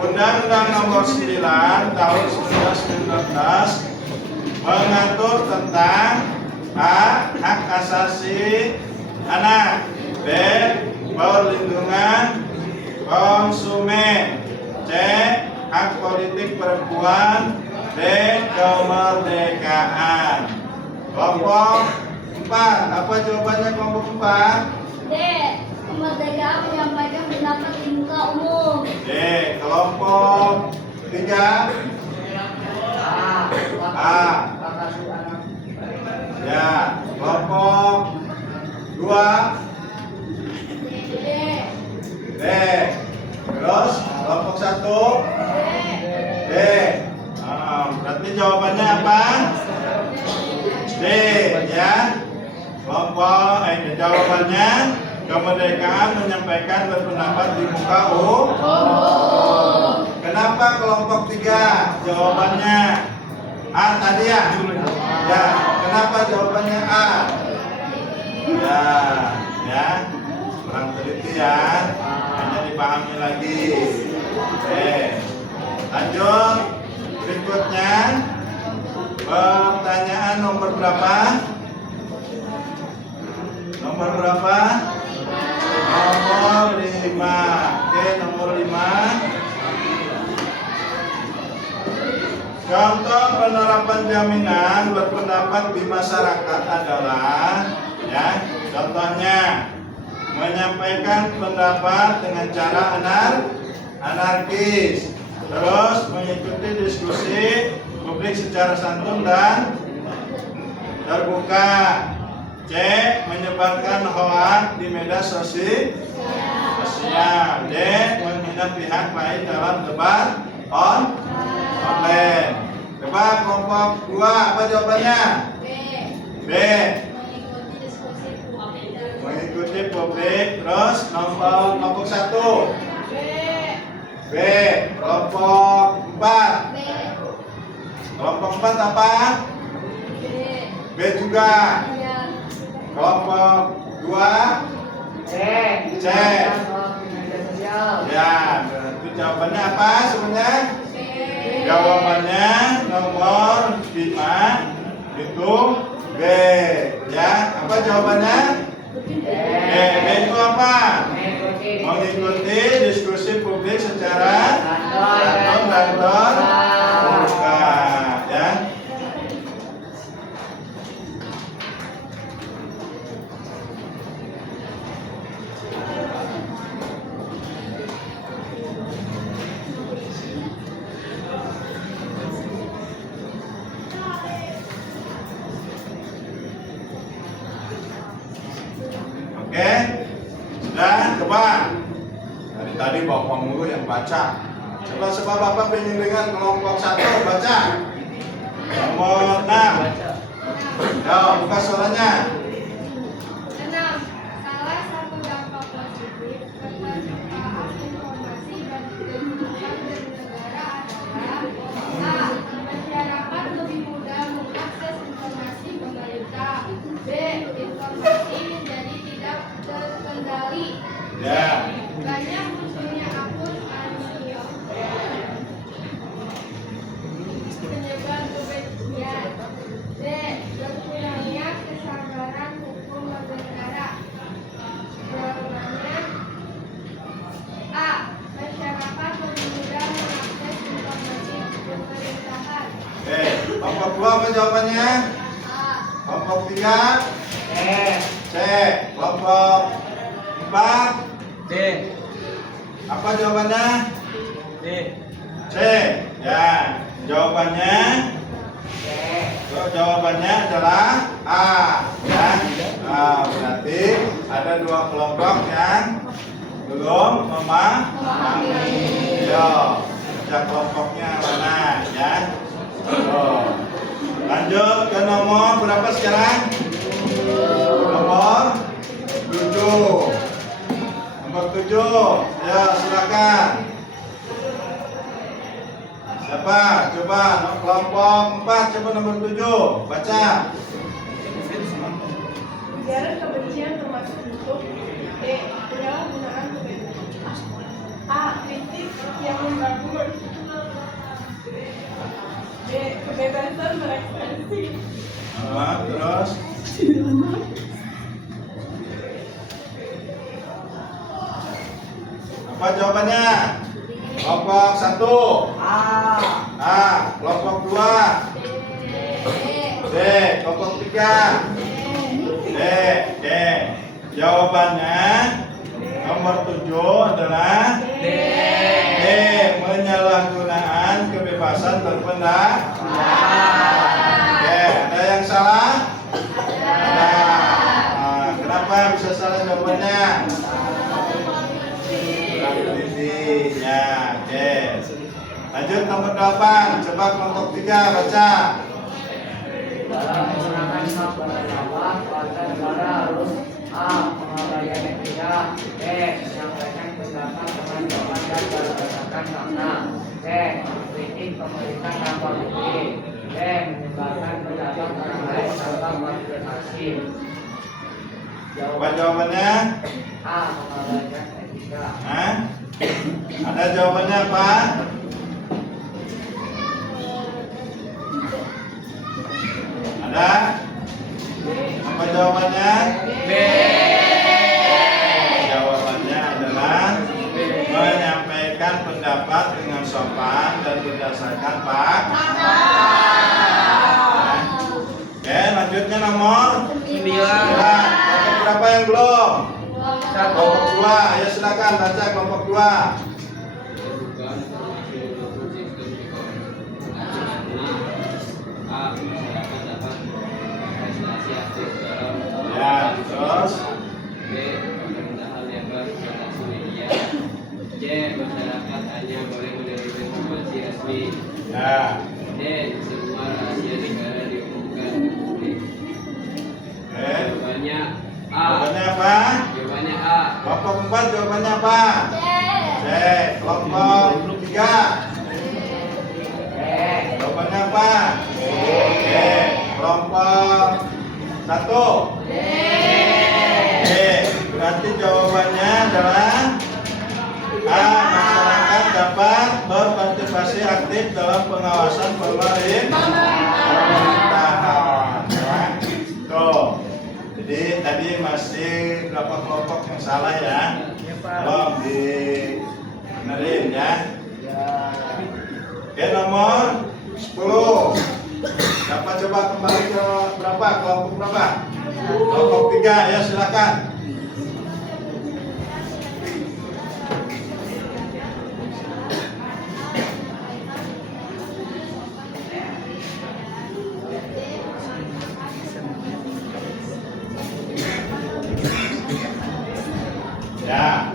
Undang-Undang Nomor 9 Tahun 1919 mengatur tentang A. Hak asasi anak. B. Perlindungan konsumen. C. Hak politik perempuan. D. Kemerdekaan. Kelompok 4. Apa jawabannya kelompok 4? D. Kemerdekaan menyampaikan pendapat di muka umum. D. Kelompok 3 A. Ya. Kelompok 2 D. D. Terus kelompok 1 D. Berarti jawabannya apa? D ya. Kelompok jawabannya kemerdekaan menyampaikan berpendapat di muka umum. Kenapa kelompok 3? Jawabannya A tadi ya? Ya. Kenapa jawabannya A? Ya. Kurang teliti ya. Hanya dipahami lagi. Oke. Lanjut. Berikutnya pertanyaan nomor berapa? Nomor berapa? Nomor 5. Oke, nomor 5. Contoh penerapan jaminan berpendapat di masyarakat adalah ya, contohnya menyampaikan pendapat dengan cara anarkis, terus mengikuti diskusi publik secara santun dan terbuka, C. Menyebarkan hoak di media sosial. D. Menghina pihak lain dalam debat online. Debat kelompok 2, apa jawabannya? B. Mengikuti publik. Terus kelompok 1. B. Kelompok 4. Kelompok 4 apa? B juga. Kelompok 2. C. Ya, berarti jawabannya apa sebenarnya? Jawabannya nomor 5 itu B. Ya, apa jawabannya? B itu apa? Mengikuti diskusi publik secara langsung dan terbuka. Ya. Oke, sudah coba. Dari tadi bapak mulu yang baca. Coba sebab bapak pengen dengar kelompok 1 baca. Nomor 6. Ya, buka suaranya. 6. Salah satu dampak positif keterbukaan informasi dan keterbukaan bernegara adalah A. Masyarakat lebih mudah mengakses informasi pemerintah. B. Informasi menjadi tidak terkendali. Ya. Banyak munculnya akun anonimus penyebar kebencian. D. Berkurangnya kesabaran hukum bernegara. Jawabannya A. Masyarakat lebih mudah mengakses informasi pemerintahan. Kelompok 2 apa jawabannya? A. Kelompok 3. C. Kelompok 4. D. Apa jawabannya? D. C. Ya, jawabannya jawabannya adalah A. Ya. Nah, berarti ada 2 kelompok yang belum memahami. Yo, baca kelompoknya mana ya? Oh. Lanjut ke nomor berapa sekarang? Nomor 7. Nomor 7. Ya, silakan. Siapa? Coba kelompok 4, coba nomor 7. Baca. Ujaran kebencian termasuk bentuk D. Penyalahgunaan kebencian. A. Kritik yang membangun. D. Kebebasan berekspresi. Terus apa jawabannya? Kelompok 1. A. Kelompok 2. D. Kelompok 3. D. Jawabannya nomor 7 adalah D. D. Menyalahgunaan kebebasan berpendapat. Oke, ada yang salah? Ada. Nah, kenapa bisa salah jawabannya? Kurang teliti. Ya, oke. Lanjut nomor 8. Coba kelompok 3 baca. Dalam menggunakan hak berpendapat, warga negara harus A. Mengabaikan etika. B. Menyampaikan pendapat dengan sopan dan berdasarkan fakta. C. Mengkritik pemerintah tanpa bukti. D. Menyebarkan pendapat orang lain tanpa konfirmasi. Jawabannya? A. Mengabaikan etika. Hah? Ada jawabannya apa? Ada? Apa jawabannya? B. Jawabannya adalah menyampaikan pendapat dengan sopan dan berdasarkan fakta. Oke, lanjutnya nomor 9. 9. Kelompok berapa yang belum? 1. Kelompok 2. Ayo silakan baca kelompok 2. Ya, resmi. Ya. D. Semua rahasia negara diumumkan ke publik. Oke. Jawabannya A. Jawabannya apa? Jawabannya A. Kelompok 4 jawabannya apa? C. Kelompok 3. Jawabannya apa? C. Kelompok 1. D. Berarti jawabannya adalah A. Masyarakat dapat berpartisipasi aktif dalam pengawasan pemerintahan. Ya. Tuh. Jadi tadi masih berapa kelompok yang salah ya? Tolong dibenerin ya. Oke, nomor 10. Dapat coba kembali ke berapa? Kelompok berapa? Kelompok 3 ya, silakan. Ya.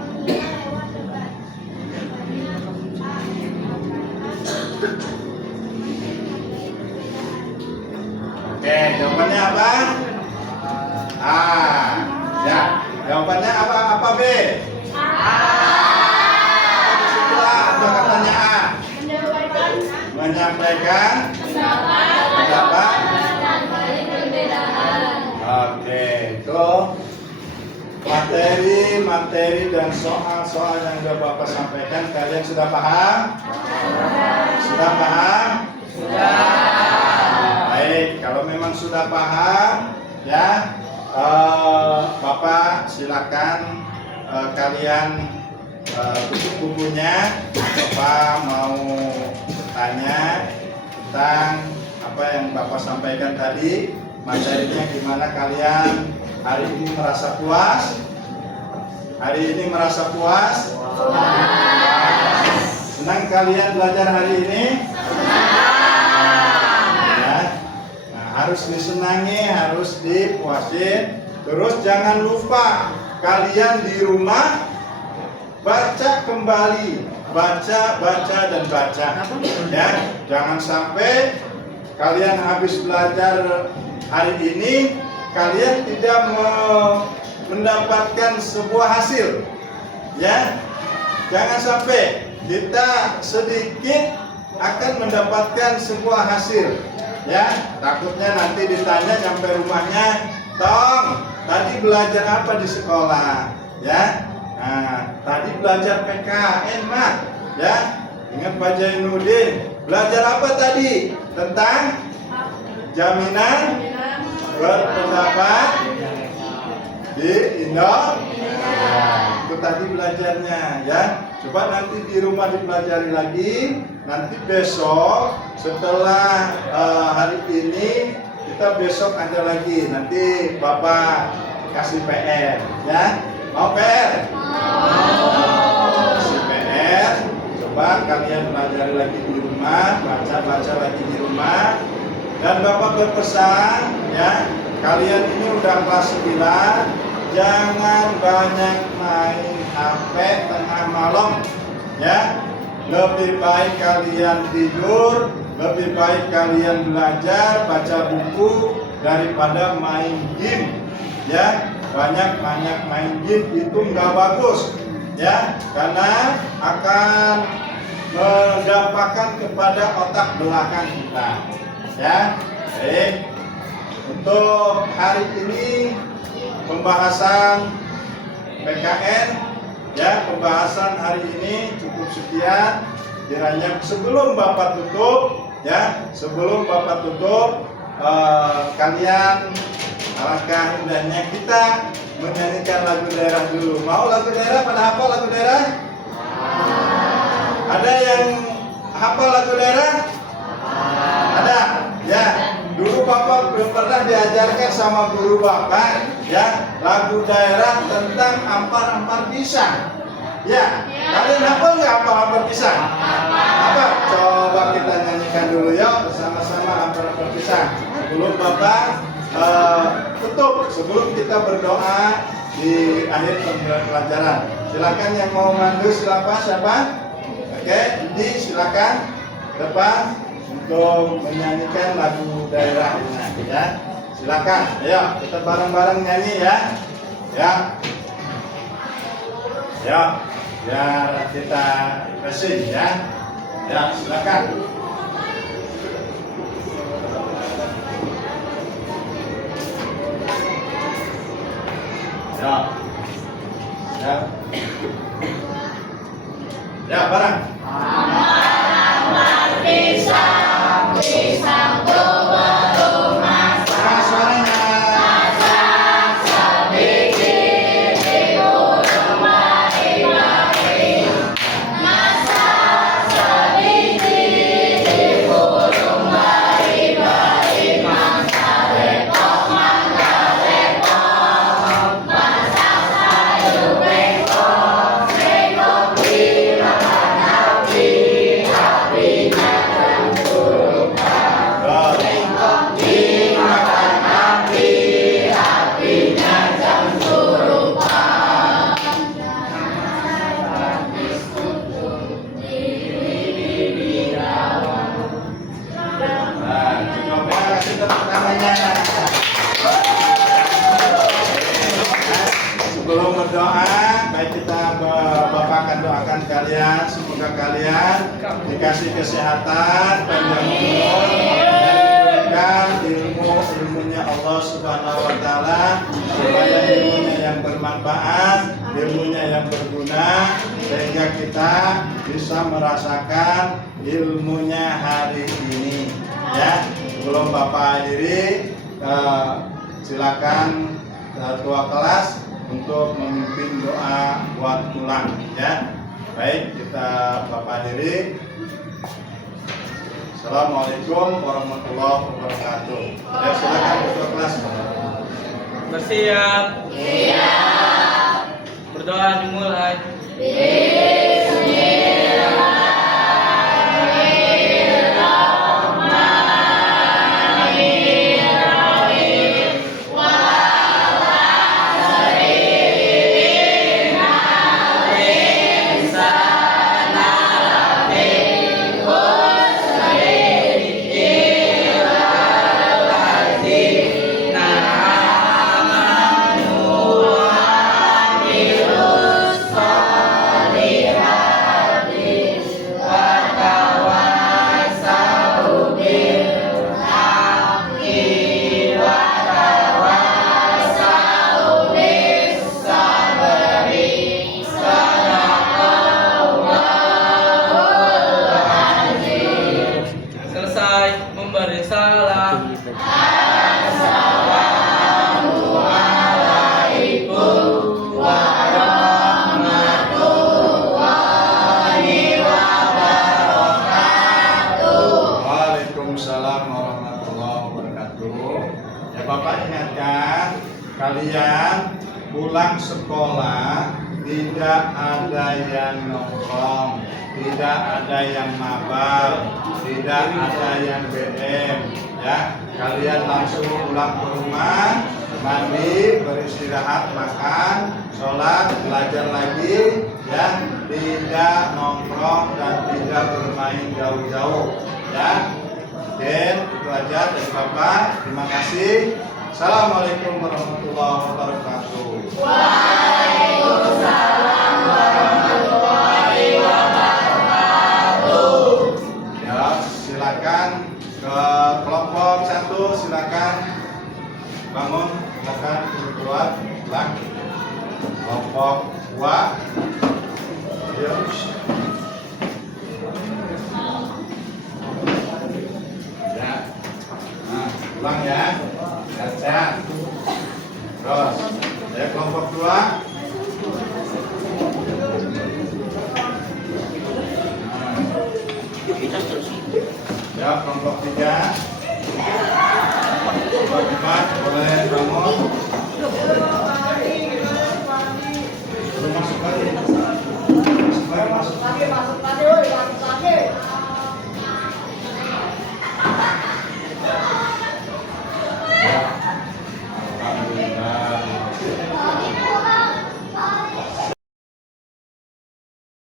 Oke, jawabannya apa? A. Ya, jawabannya apa B? Itu A, atau katanya A? Menyampaikan pendapat. Oke, itu materi dan soal-soal yang sudah Bapak sampaikan, kalian sudah paham? Sudah paham? Baik, kalau memang sudah paham, ya, Bapak silakan kalian tutup bukunya. Bapak mau tanya tentang apa yang Bapak sampaikan tadi, materinya gimana kalian hari ini merasa puas? Hari ini merasa puas? Senang kalian belajar hari ini? Harus disenangi, harus dipuasin. Terus jangan lupa kalian di rumah baca kembali, baca dan baca. Ya, jangan sampai kalian habis belajar hari ini kalian tidak mendapatkan sebuah hasil. Ya, jangan sampai kita sedikit akan mendapatkan sebuah hasil. Ya, takutnya nanti ditanya sampai rumahnya, Tong, tadi belajar apa di sekolah? Ya, nah, tadi belajar PKN, Mak. Ya, ingat Pak Jainuddin, belajar apa tadi? Tentang jaminan berpendapat di Indonesia. Itu tadi belajarnya, ya. Coba nanti di rumah dipelajari lagi. Nanti besok setelah hari ini kita besok ada lagi. Nanti Bapak kasih PR, ya. Mau PR? Kasih PR. Coba kalian pelajari lagi di rumah, baca lagi di rumah. Dan Bapak berpesan, ya, kalian ini udah kelas 9, jangan banyak main HP tengah malam, ya. Lebih baik kalian tidur, lebih baik kalian belajar, baca buku daripada main game. Ya, banyak main game itu nggak bagus, ya, karena akan mendampakkan kepada otak belakang kita. Ya, baik. Untuk hari ini pembahasan PKN. Ya, pembahasan hari ini cukup sekian. Kiranya sebelum Bapak tutup, ya, kalian alangkah indahnya kita menyanyikan lagu daerah dulu. Mau lagu daerah? Pada hafal lagu daerah? Ada yang hafal lagu daerah? Ada? Ya. Dulu Bapak belum pernah diajarkan sama guru Bapak, ya, lagu daerah tentang ampar-ampar pisang. Ya, kalian hafal nggak ampar-ampar pisang? Apa? Coba kita nyanyikan dulu ya bersama-sama ampar-ampar pisang. Sebelum Bapak tutup, sebelum kita berdoa di akhir pembelajaran. Silakan yang mau mandu siapa? Oke, ini silakan. depan untuk menyanyikan lagu daerah ini ya. Silakan, ayo kita bareng-bareng nyanyi ya. Ya. Ya, biar kita bersih ya. Ya, silakan. Ya. Ya. Ya, bareng. Keras suaranya. Nah, cukup ya, kasih tepuk tangannya. Sebelum berdoa, baik kita Bapak akan doakan kalian, semoga kalian dikasih kesehatan, panjang umur, dan diberikan ilmunya Allah Subhanahu Wa Taala, supaya ilmunya yang bermanfaat, ilmunya yang berguna, sehingga kita bisa merasakan ilmunya hari ini. Ya, sebelum Bapak akhiri, silakan ketua kelas untuk memimpin doa buat pulang ya. Baik, kita Bapak akhiri. Assalamualaikum warahmatullahi wabarakatuh. Ya, silakan ketua kelas. Bersiap. Berdoa dimulai. Selesai memberi salam. Waalaikumsalam warahmatullahi wabarakatuh. Ya, Bapak ingatkan kalian pulang sekolah tidak ada yang nongkrong, tidak ada yang mabal, tidak ada yang BM ya. Kalian langsung pulang ke rumah, mandi, beristirahat, makan, sholat, belajar lagi ya. Tidak nongkrong dan tidak bermain jauh-jauh ya. Oke, itu aja dari Bapak. Terima kasih. Assalamualaikum warahmatullahi wabarakatuh. Ya, silakan ke kelompok 1, silakan bangun, silakan keluar, pulang. Kelompok 2, ayo. Ya, nah, pulang ya, sehat. Terus, ya kelompok 2. Ya, kelompok 3. Kelompok 4 boleh bangun.